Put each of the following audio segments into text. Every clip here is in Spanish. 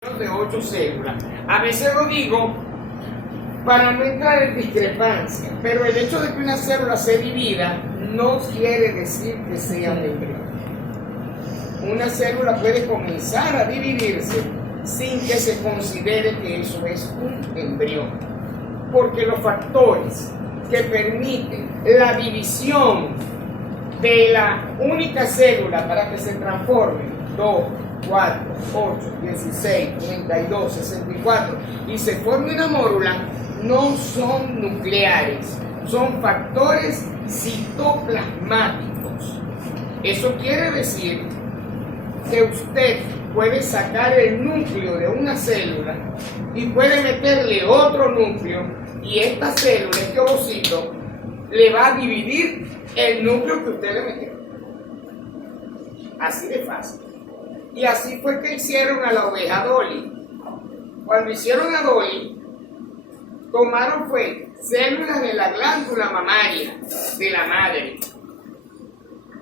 de 8 células. A veces lo digo para no entrar en discrepancia, pero el hecho de que una célula se divida no quiere decir que sea un embrión. Una célula puede comenzar a dividirse sin que se considere que eso es un embrión, porque los factores que permiten la división de la única célula para que se transforme 2, 4, 8, 16, 32, 64 y se forme una mórula no son nucleares, son factores citoplasmáticos. Eso quiere decir que usted puede sacar el núcleo de una célula y puede meterle otro núcleo y esta célula, este ovocito, le va a dividir el núcleo que usted le metió. Así de fácil. Y así fue que hicieron a la oveja Dolly. Cuando hicieron a Dolly, tomaron células de la glándula mamaria de la madre.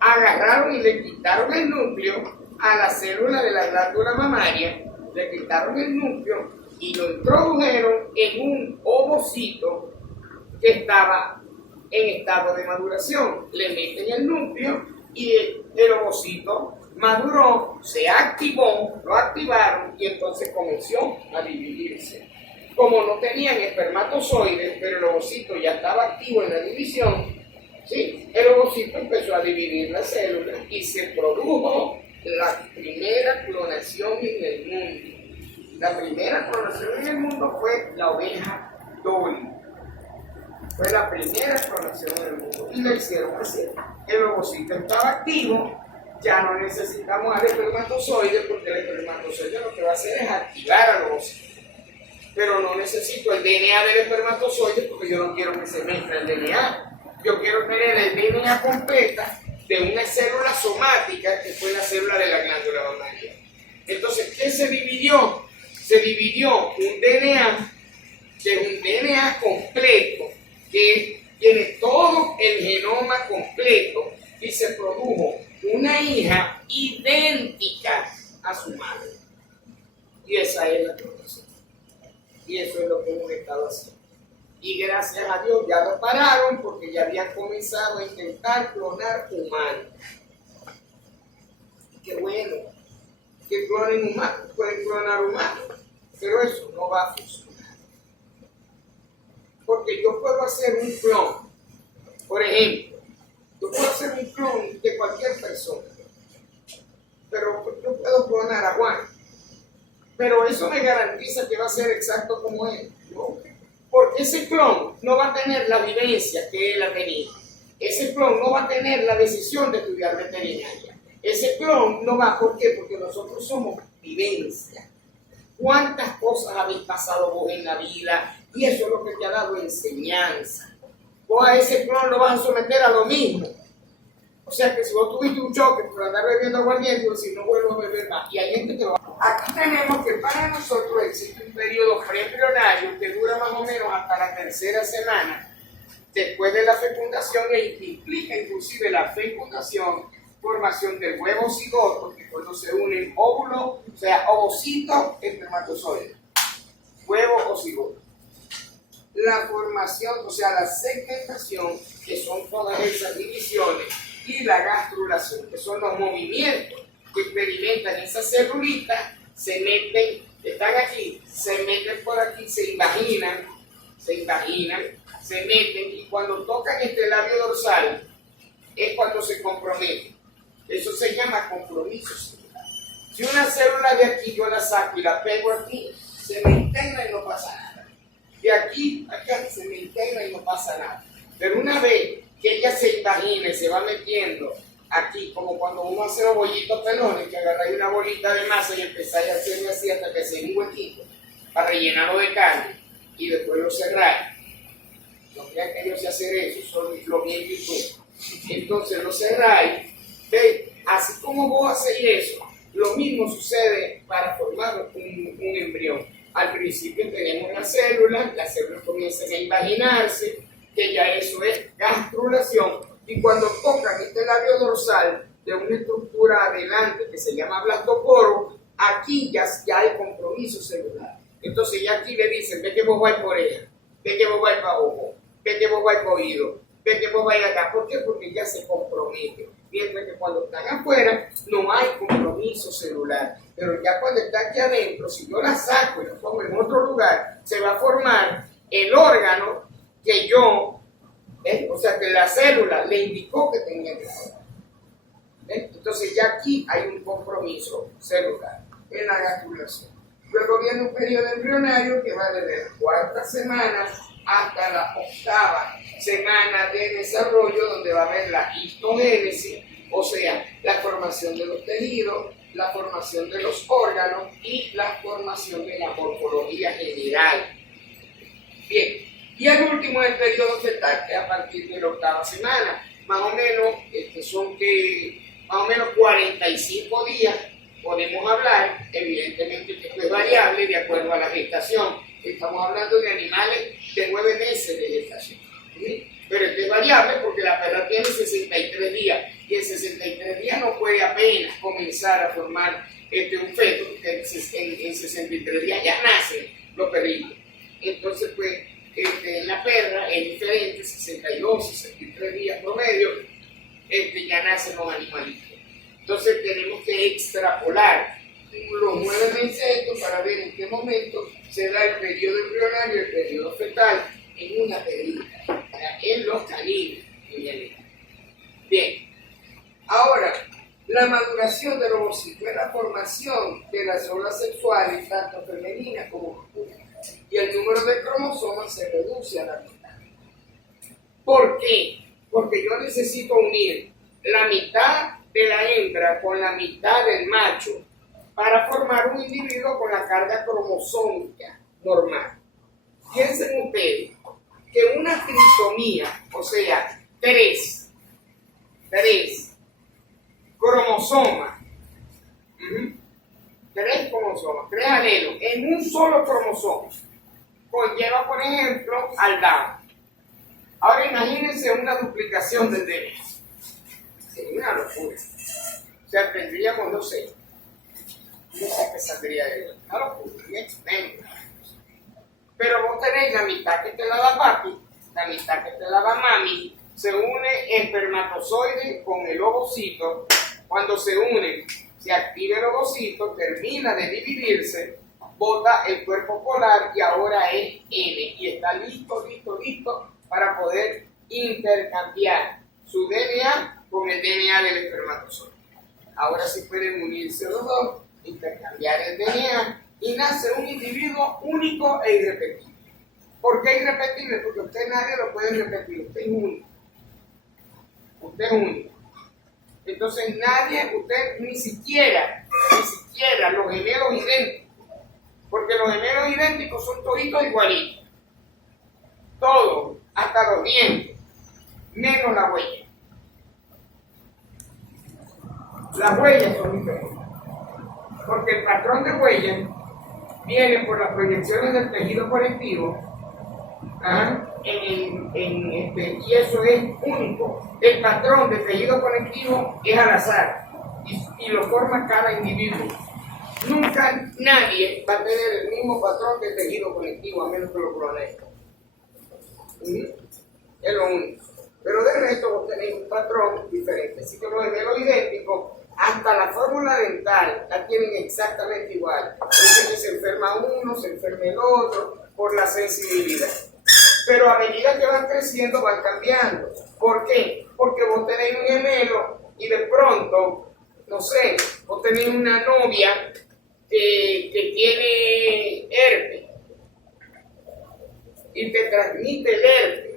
Agarraron y le quitaron el núcleo a la célula de la glándula mamaria, le quitaron el núcleo y lo introdujeron en un ovocito que estaba en estado de maduración. Le meten el núcleo y el ovocito maduró, se activó, lo activaron y entonces comenzó a dividirse. Como no tenían espermatozoides, pero el ovocito ya estaba activo en la división, ¿sí? El ovocito empezó a dividir las células y se produjo la primera clonación en el mundo. La primera clonación en el mundo fue la oveja Dolly. Fue la primera clonación en el mundo y la hicieron así. El ovocito estaba activo, ya no necesitamos al espermatozoide porque el espermatozoide lo que va a hacer es activar al ovocito. Pero no necesito el DNA del espermatozoide porque yo no quiero que se mezcle el DNA. Yo quiero tener el DNA completa de una célula somática que fue la célula de la glándula mamaria. Entonces, ¿qué se dividió? Se dividió un DNA que es un DNA completo, que tiene todo el genoma completo y se produjo una hija idéntica a su madre. Y esa es la clonación. Y eso es lo que hemos estado haciendo. Y gracias a Dios ya lo pararon porque ya habían comenzado a intentar clonar humanos. Qué bueno que clonen humanos, pueden clonar humanos, pero eso no va a funcionar. Porque yo puedo hacer un clon, por ejemplo, yo puedo hacer un clon de cualquier persona, pero yo puedo clonar a Juan, pero eso me garantiza que va a ser exacto como él, ¿no? Porque ese clon no va a tener la vivencia que él ha tenido. Ese clon no va a tener la decisión de estudiar veterinaria. Ese clon no va, ¿por qué? Porque nosotros somos vivencia. ¿Cuántas cosas habéis pasado vos en la vida? Y eso es lo que te ha dado enseñanza. Vos a ese clon lo vas a someter a lo mismo. O sea que si vos tuviste un choque por andar bebiendo aguardiente, pues si no vuelvo a beber más. Y hay gente que lo va a... Aquí tenemos que para nosotros existe un periodo preembrionario que dura más o menos hasta la tercera semana después de la fecundación e implica inclusive la fecundación, formación del huevo cigoto, que cuando se unen óvulo, o sea, ovocito, espermatozoide, huevo o cigoto. La formación, o sea, la segmentación, que son todas esas divisiones, y la gastrulación, que son los movimientos que experimentan esas celulitas, se meten, están aquí, se meten por aquí, se imaginan, se meten y cuando tocan este labio dorsal es cuando se comprometen. Eso se llama compromiso celular. Si una célula de aquí yo la saco y la pego aquí, se me integra y no pasa nada. De aquí a acá se me integra y no pasa nada. Pero una vez que ella se imagina y se va metiendo aquí, como cuando uno hace los bollitos pelones, que agarráis una bolita de masa y empezáis a hacerlo así hasta que se un huequito para rellenarlo de carne y después lo cerráis. No crean que yo sé hacer eso, solo lo vi en YouTube. Entonces lo cerráis, ¿veis? Así como vos hacéis eso, lo mismo sucede para formar un embrión. Al principio tenemos las células comienzan a imaginarse que ya eso es gastrulación, y cuando tocan este labio dorsal de una estructura adelante que se llama blastoporo, aquí ya hay compromiso celular. Entonces ya aquí le dicen, ve que vos vais por ella, ve que vos vais para ojo, ve que vos vais para oído, ve que vos vais acá. ¿Por qué? Porque ya se compromete. Mientras que cuando están afuera no hay compromiso celular. Pero ya cuando está aquí adentro, si yo la saco y la pongo en otro lugar, se va a formar el órgano que yo, o sea, que la célula le indicó que tenía que formar. Entonces ya aquí hay un compromiso celular en la eyaculación. Luego viene un periodo embrionario que va desde la cuarta semana hasta la octava semana de desarrollo, donde va a haber la histogénesis, o sea, la formación de los tejidos, la formación de los órganos y la formación de la morfología general. Bien, y el último es el periodo fetal, que es a partir de la octava semana, más o menos, más o menos 45 días podemos hablar, evidentemente que esto es variable de acuerdo a la gestación. Estamos hablando de animales de 9 meses de gestación, ¿sí? Pero esto es variable porque la perra tiene 63 días y en 63 días no puede apenas comenzar a formar un feto, porque en 63 días ya nacen los perritos. Entonces, pues, en la perra es diferente, 62, 63 días promedio, ya nacen los animalitos. Entonces tenemos que extrapolar los 9 meses estos para ver en qué momento se da el periodo embrionario y el periodo fetal en una perrita, en los caninos. Bien, ahora, la maduración del ovocito es la formación de las células sexuales, tanto femeninas como masculinas, y el número de cromosomas se reduce a la mitad. ¿Por qué? Porque yo necesito unir la mitad de la hembra con la mitad del macho para formar un individuo con la carga cromosómica normal. Piensen ustedes que una trisomía, o sea, tres cromosomas, tres alelos en un solo cromosoma, conlleva, por ejemplo, al Down. Ahora imagínense una duplicación del DNA. Sería una locura. O sea, tendríamos, no sé qué saldría de eso. Una locura, extrema. Pero vos tenés la mitad que te la da papi, la mitad que te la da mami, se une espermatozoide con el ovocito. Cuando se unen, se activa el ovocito, termina de dividirse, bota el cuerpo polar y ahora es N. Y está listo para poder intercambiar su DNA con el DNA del espermatozoide. Ahora sí pueden unirse los dos, intercambiar el DNA y nace un individuo único e irrepetible. ¿Por qué irrepetible? Porque usted nadie lo puede repetir, usted es único. Usted es único. Entonces usted ni siquiera los gemelos idénticos, porque los gemelos idénticos son toditos igualitos. Todos, hasta los dientes, menos la huella. Las huellas son diferentes, porque el patrón de huellas viene por las proyecciones del tejido conectivo, y eso es único. El patrón de tejido conectivo es al azar y lo forma cada individuo. Nunca nadie va a tener el mismo patrón de tejido conectivo a menos que lo clonee. Es lo único. Pero de resto vos tenéis un patrón diferente. Así que los gemelos idénticos, hasta la fórmula dental la tienen exactamente igual. Entonces se enferma uno, se enferma el otro por la sensibilidad. Pero a medida que van creciendo van cambiando. ¿Por qué? Porque vos tenéis un gemelo y de pronto, no sé, vos tenéis una novia que tiene herpes y te transmite el herpes.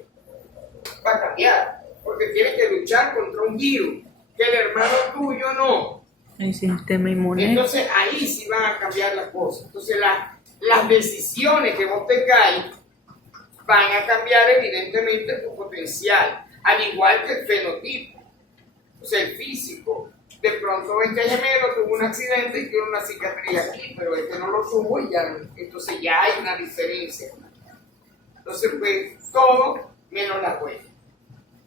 Va a cambiar, porque tienes que luchar contra un virus que el hermano tuyo no. El sistema inmune. Entonces ahí sí van a cambiar las cosas. Entonces las decisiones que vos tengáis van a cambiar evidentemente tu potencial, al igual que el fenotipo, o sea, el físico. De pronto este gemelo tuvo un accidente y tiene una cicatriz aquí, pero este no lo tuvo y ya, entonces ya hay una diferencia. Entonces, pues, todo menos la huella.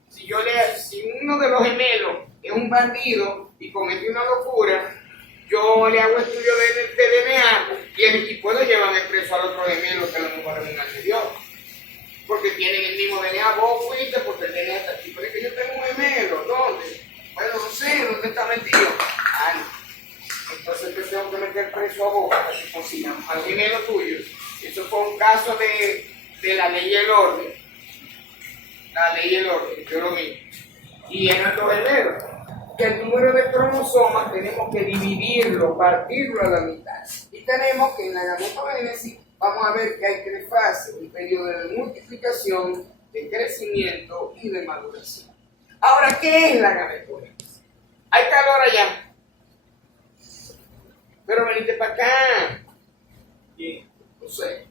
Si uno de los gemelos es un bandido y comete una locura, yo le hago estudio de DNA y puedo llevarme preso al otro gemelo que a lo mejor es un anterior. Porque tienen el mismo DNA, vos fuiste porque el DNA está aquí. Pero es que yo tengo un gemelo, ¿dónde? Bueno, no sé, ¿dónde está metido? Ah, no. Entonces yo tengo que meter preso a vos, así consigamos al gemelo tuyo. Eso fue un caso de la ley y el orden. La ley y el orden, yo lo vi. Y eran dos gemelos. Que el número de cromosomas tenemos que dividirlo, partirlo a la mitad. Y tenemos que en la gametogénesis vamos a ver que hay tres fases, un periodo de multiplicación, de crecimiento y de maduración. Ahora, ¿qué es la gametogénesis? Hay calor allá. Pero venite para acá. Y, no sé.